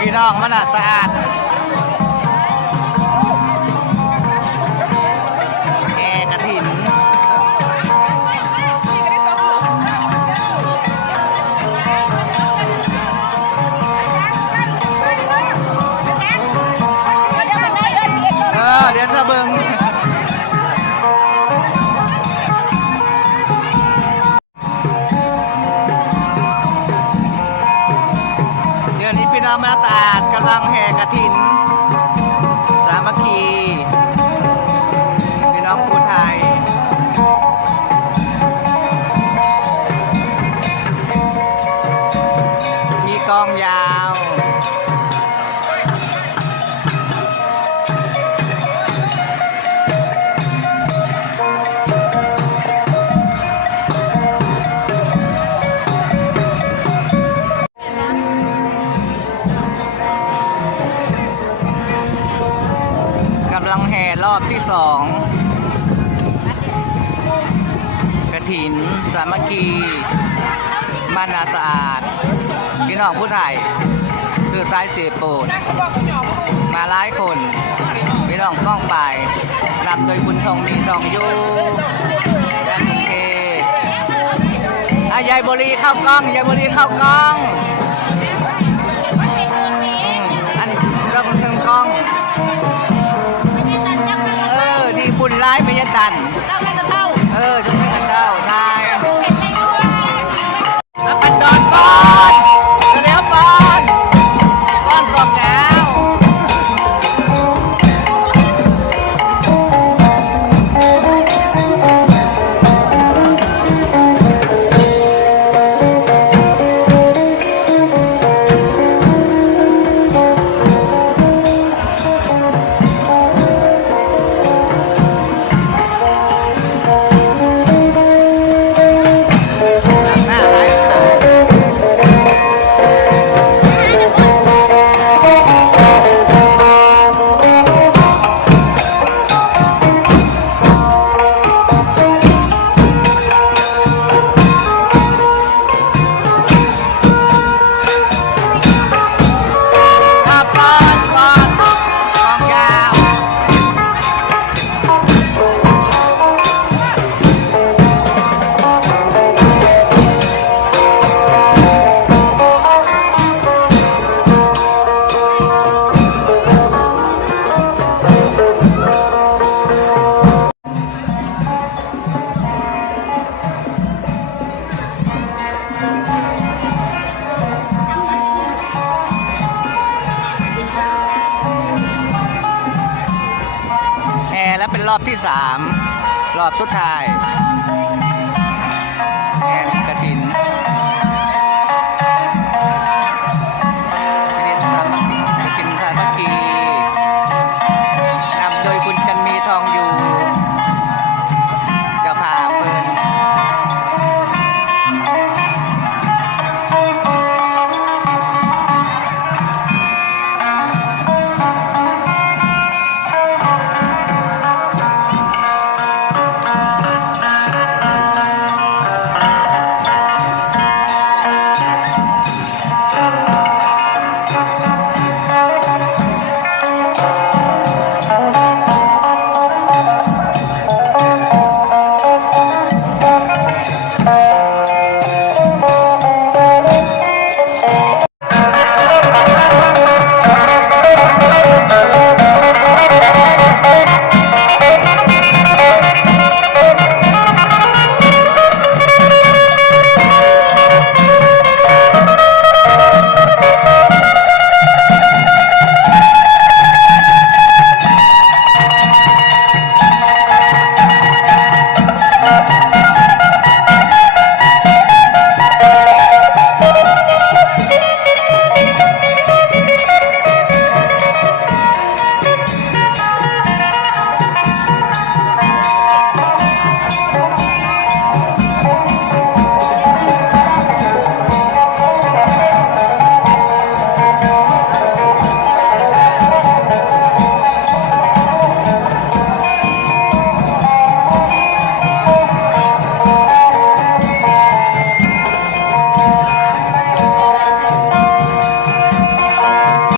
พี่น้องมันอะสะอาด มาสะอาดกำลังแห่กระถิน ลังแห่รอบที่สองกระถิน สามัคคีบ้านนาสะอาด พี่น้องผู้ไทยซื้อซ้ายเสียปูนมาหลายคน พี่น้องกล้องไปนำโดยคุณทองมีทองยูยันคุณเคอายายบุรีเข้ากล้อง ยายบุรีเข้ากล้อง ร้ รอบที่สามรอบสุดท้าย